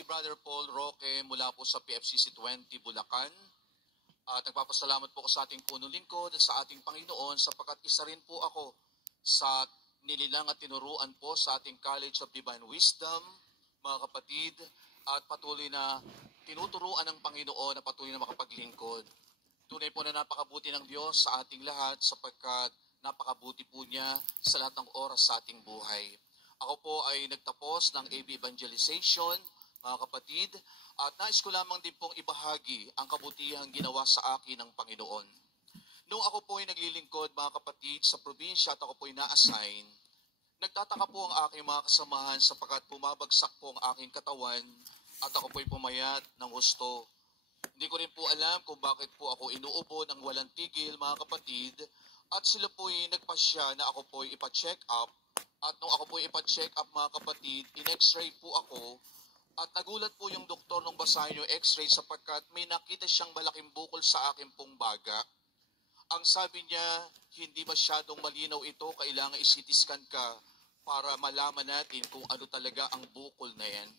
Brother Paul Roque mula po sa PFCC 20 Bulacan. At nagpapasalamat po ako sa ating punong lingkod at sa ating Panginoon sapagkat isa rin po ako sa nililang at tinuruan po sa ating College of Divine Wisdom, mga kapatid, at patuloy na tinuturuan ng Panginoon na patuloy na makapaglingkod. Tunay po na napakabuti ng Diyos sa ating lahat sapagkat napakabuti po niya sa lahat ng oras sa ating buhay. Ako po ay nagtapos ng AB Evangelization, mga kapatid, at nais ko lamang din pong ibahagi ang kabutihang ginawa sa akin ng Panginoon. Nung ako po ay naglilingkod, mga kapatid, sa probinsya at ako po ay na-assign, nagtataka po ang aking mga kasamahan sapagkat bumabagsak po ang aking katawan at ako po ay pumayat ng husto. Hindi ko rin po alam kung bakit po ako inuubo ng walang tigil, mga kapatid, at sila po ay nagpasya na ako po ay ipa-check up. At nung ako po ay ipa-check up, mga kapatid, in-x-ray po ako. At nagulat po yung doktor nung basahin yung x-ray sapagkat may nakita siyang malaking bukol sa akin pong baga. Ang sabi niya, hindi masyadong malinaw ito, kailangan i-CT scan ka para malaman natin kung ano talaga ang bukol na yan.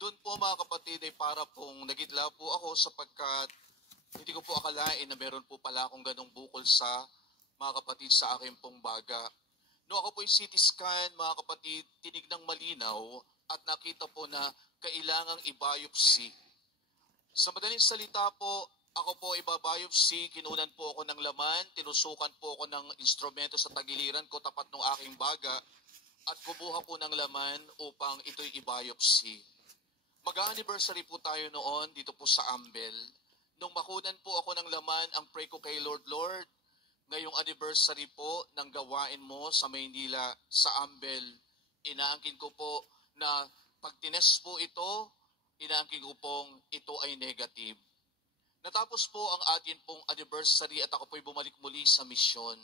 Doon po, mga kapatid, ay para pong nagitla po ako sapagkat hindi ko po akalain na meron po pala akong ganong bukol sa mga kapatid sa akin pong baga. Noong ako po yung CT scan, mga kapatid, tinignang malinaw at nakita po na kailangang i-biopsy. Sa madaling salita po, ako po i-biopsy, kinunan po ako ng laman, tinusukan po ako ng instrumento sa tagiliran ko tapat ng aking baga at kumuha po ng laman upang ito'y i-biopsy. Mag-anniversary po tayo noon dito po sa Ambel. Nung makunan po ako ng laman, ang pray ko kay Lord, Lord, ngayong anniversary po ng gawain mo sa Maynila, sa Ambel, inaangkin ko po na pag tinest po ito, inaangkin ko pong ito ay negative. Natapos po ang atin pong anniversary at ako po'y bumalik muli sa misyon.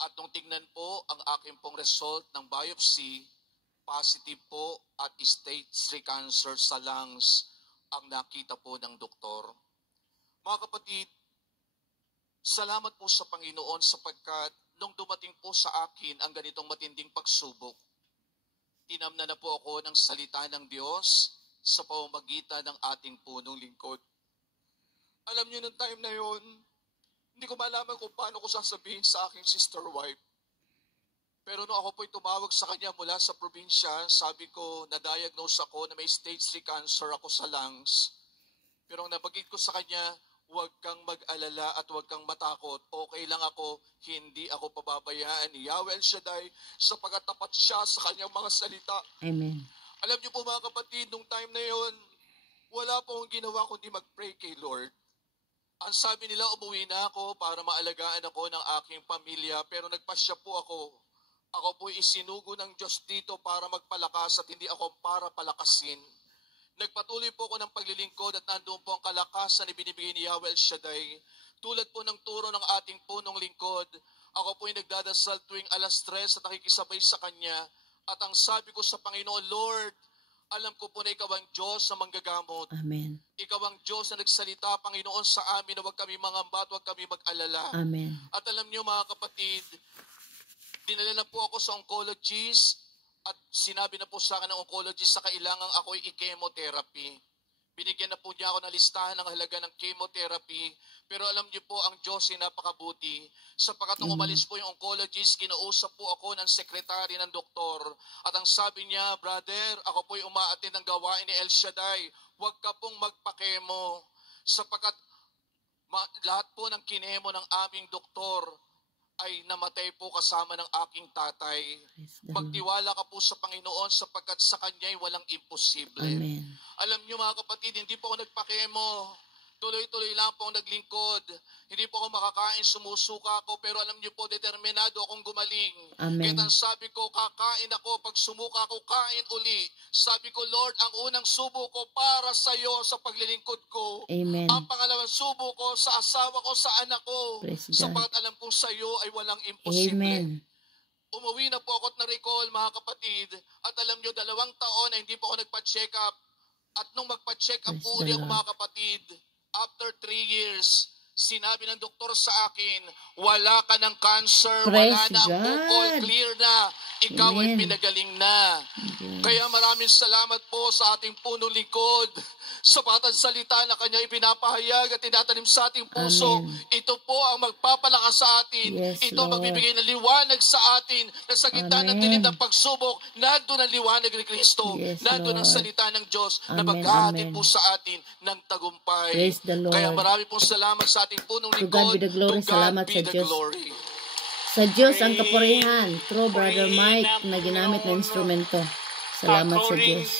At nung tingnan po ang aking pong result ng biopsy, positive po at stage 3 cancer sa lungs ang nakita po ng doktor. Mga kapatid, salamat po sa Panginoon sapagkat nung dumating po sa akin ang ganitong matinding pagsubok, tinamnan na po ako ng salita ng Diyos sa pamamagitan ng ating punong lingkod. Alam niyo, nung time na yon, hindi ko malaman kung paano ko sasabihin sa aking sister wife. Pero nung ako po'y tumawag sa kanya mula sa probinsya, sabi ko, na-diagnose ako na may stage 3 cancer ako sa lungs. Pero ang nabagit ko sa kanya, huwag kang mag-alala at huwag kang matakot. Okay lang ako, hindi ako pababayaan ni Yahweh El Shaddai sapagkat tapat siya sa kanyang mga salita. Amen. Alam niyo po, mga kapatid, nung time na yon, wala po akong ginawa kundi mag-pray kay Lord. Ang sabi nila, umuwi na ako para maalagaan ako ng aking pamilya, pero nagpasya po ako. Ako po isinugo ng Diyos dito para magpalakas at hindi ako para palakasin. Nagpatuloy po ako ng paglilingkod at nandoon po ang kalakasan na binibigay ni Yahweh El Shaddai. Tulad po ng turo ng ating punong lingkod, ako po ay nagdadasal tuwing alas 3 at nakikisabay sa Kanya. At ang sabi ko sa Panginoon, Lord, alam ko po na Ikaw ang Diyos na manggagamot. Amen. Ikaw ang Diyos na nagsalita, Panginoon, sa amin na huwag kami mangamba at huwag kami mag-alala. Amen. At alam niyo, mga kapatid, dinala na po ako sa oncologist at sinabi na po sa akin ng oncologist sa kailangang ako'y i-chemotherapy. Binigyan na po niya ako ng listahan ng halaga ng chemotherapy. Pero alam niyo po, ang Diyos ay napakabuti. Sapagkat nung umalis po yung oncologist, kinausap po ako ng sekretary ng doktor. At ang sabi niya, brother, ako po'y umaatin ng gawain ni El Shaddai. Huwag ka pong magpakemo. Sapagkat lahat po ng kinemo ng aming doktor ay namatay po kasama ng aking tatay. Magtiwala ka po sa Panginoon sapagkat sa Kanya ay walang imposible. Amen. Alam niyo, mga kapatid, hindi po ako nagpakemo. Tuloy-tuloy lang po ang naglingkod. Hindi po ako makakain, sumusuka ako, pero alam niyo po, determinado akong gumaling. Amen. Kaya sabi ko, kakain ako, pag sumuka ako, kain uli. Sabi ko, Lord, ang unang subo ko para sa iyo sa paglilingkod ko. Amen. Ang pangalawang subo ko sa asawa ko, sa anak ko. Praise God. Sapagat alam kong sa iyo ay walang imposible. Amen. Umuwi na po ako at na-recall, mga kapatid. At alam niyo, 2 taon na hindi po ako nagpa-check up. At nung magpa-check up Praise po uli the ako, Lord. mga kapatid, after 3 years, Sinabi ng doktor sa akin, wala ka ng cancer, Praise wala na ang God. bukol, clear na. Ikaw ay Amen. pinagaling na. Yes. Kaya maraming salamat po sa ating punong lingkod sa patang salita na kanya ipinapahayag at tinatanim sa ating puso. Amen. Ito po ang magpapalakas sa atin. Yes, Ito ang Lord. magbibigay ng liwanag sa atin na sa gitna ng Amen. dilim ng pagsubok, nandun ang liwanag ni Kristo. Yes, Nandun ang Lord. salita ng Diyos na Amen, maghahatid amen. po sa atin ng tagumpay. Praise the Lord. Kaya marami pong salamat sa ating punong To lingkod. God be the glory. To God Salamat be sa the Diyos. glory. Sa Diyos ang kapurihan. Through Brother Mike na ginamit na instrumento. Salamat sa Diyos.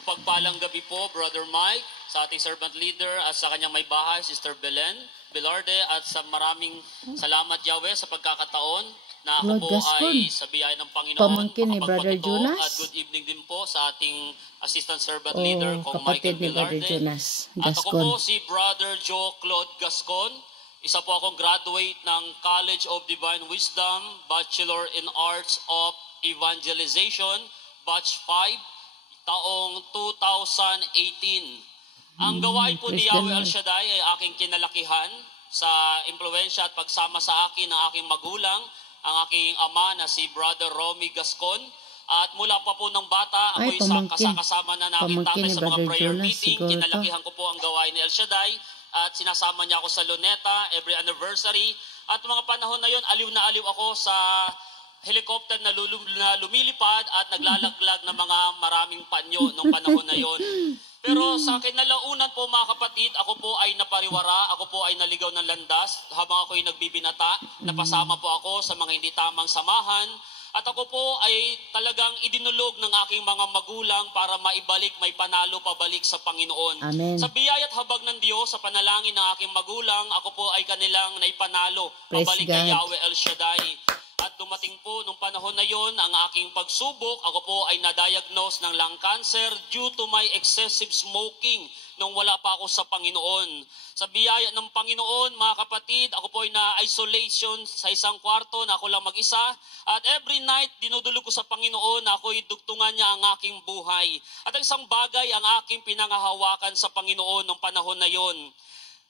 Pagpalang gabi po, Brother Mike, sa ating servant leader at sa kanyang may bahay, Sister Belen Velarde, at sa maraming salamat, Yahweh, sa pagkakataon na ako Lord po Gascon. ay sa biyaya ng Panginoon. Pamangkin ni Brother makapagpatuto. Jonas. At good evening din po sa ating assistant servant O leader, Kong kapatid Michael ni Brother Velarde. Jonas At ako po Gascon. si Brother Joe Claude Gascon. Isa po akong graduate ng College of Divine Wisdom, Bachelor in Arts of Evangelization, Batch 5, taong 2018. Ang gawain po ni Praise the Yahweh Lord. El Shaddai ay aking kinalakihan sa impluensya at pagsama sa akin ng aking magulang, ang aking ama na si Brother Romy Gascon. At mula pa po ng bata, Ay, ako'y pamangkin. kasama na namin Pamangkin tatay ni sa mga Brother prayer Jonas, meeting. siguro to. Kinalakihan ko po ang gawain ni El Shaddai at sinasama niya ako sa Luneta every anniversary. At mga panahon na yon, aliw na aliw ako sa helicopter na lumilipad at naglalaglag ng mga maraming panyo nung panahon na yon. Pero sa kinalaunan po mga kapatid, ako po ay napariwara, ako po ay naligaw ng landas habang ako ay nagbibinata. Napasama po ako sa mga hindi tamang samahan. At ako po ay talagang idinulog ng aking mga magulang para maibalik, may panalo pabalik sa Panginoon. Amen. Sa biyaya at habag ng Diyos, sa panalangin ng aking magulang, ako po ay kanilang naipanalo Praise pabalik kay God. Yahweh El Shaddai. At dumating po nung panahon na yon ang aking pagsubok. Ako po ay na-diagnose ng lung cancer due to my excessive smoking nung wala pa ako sa Panginoon. Sa biyaya ng Panginoon, mga kapatid, ako po ay na-isolation sa isang kwarto na ako lang mag-isa. At every night, dinudulog ko sa Panginoon na ako'y dugtungan niya ang aking buhay. At ang isang bagay ang aking pinangahawakan sa Panginoon nung panahon na yon.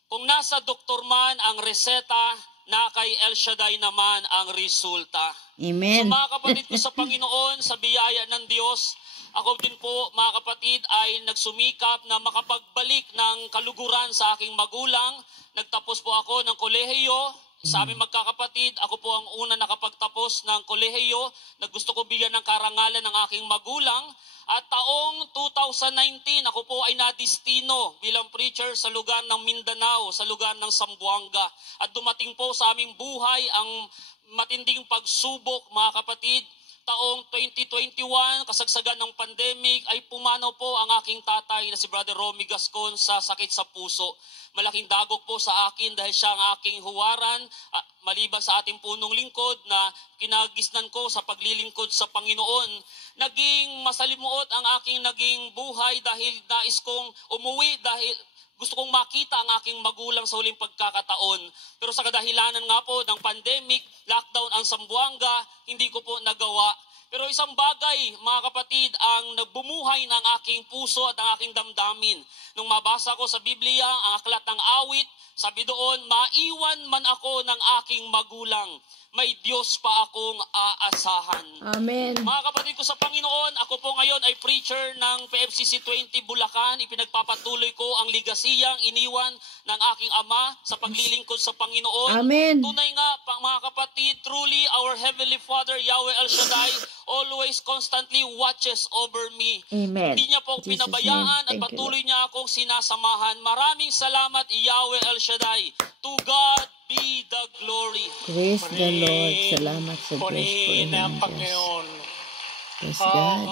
Kung nasa doktor man ang reseta, na kay El Shaddai naman ang resulta. Amen. So mga kapatid ko sa Panginoon, sa biyaya ng Diyos, ako din po mga kapatid ay nagsumikap na makapagbalik ng kaluguran sa aking magulang. Nagtapos po ako ng kolehiyo. Sa aming magkakapatid, ako po ang una nakapagtapos ng kolehiyo na gusto ko bigyan ng karangalan ng aking magulang. At taong 2019, ako po ay nadistino bilang preacher sa lugar ng Mindanao, sa lugar ng Zamboanga. At dumating po sa aming buhay ang matinding pagsubok, mga kapatid. Taong 2021, kasagsagan ng pandemic, ay pumanaw po ang aking tatay na si Brother Romy Gascon sa sakit sa puso. Malaking dagok po sa akin dahil siya ang aking huwaran, maliban sa ating punong lingkod na kinagisnan ko sa paglilingkod sa Panginoon. Naging masalimuot ang aking naging buhay dahil nais kong umuwi dahil gusto kong makita ang aking magulang sa huling pagkakataon. Pero sa kadahilanan nga po ng pandemic, lockdown ang Zamboanga, hindi ko po nagawa. Pero isang bagay, mga kapatid, ang nagbumuhay ng aking puso at ang aking damdamin. Nung mabasa ko sa Biblia, ang aklat ng awit, sabi doon, maiwan man ako ng aking magulang, may Diyos pa akong aasahan. Amen. Mga kapatid ko sa Panginoon, ako po ngayon ay preacher ng PFCC 20 Bulacan. Ipinagpapatuloy ko ang ligasiyang iniwan ng aking ama sa paglilingkod sa Panginoon. Amen. Tunay nga, mga kapatid, truly our Heavenly Father, Yahweh El Shaddai, always constantly watches over me. Amen. Hindi niya po Jesus' pinabayaan name. at Thank you, patuloy niya akong sinasamahan. Maraming salamat, Yahweh El Shaddai. To God be the glory. Praise the Lord. Salamat sa Diyos. Purihin ang Panginoon. Panginoon. Praise God.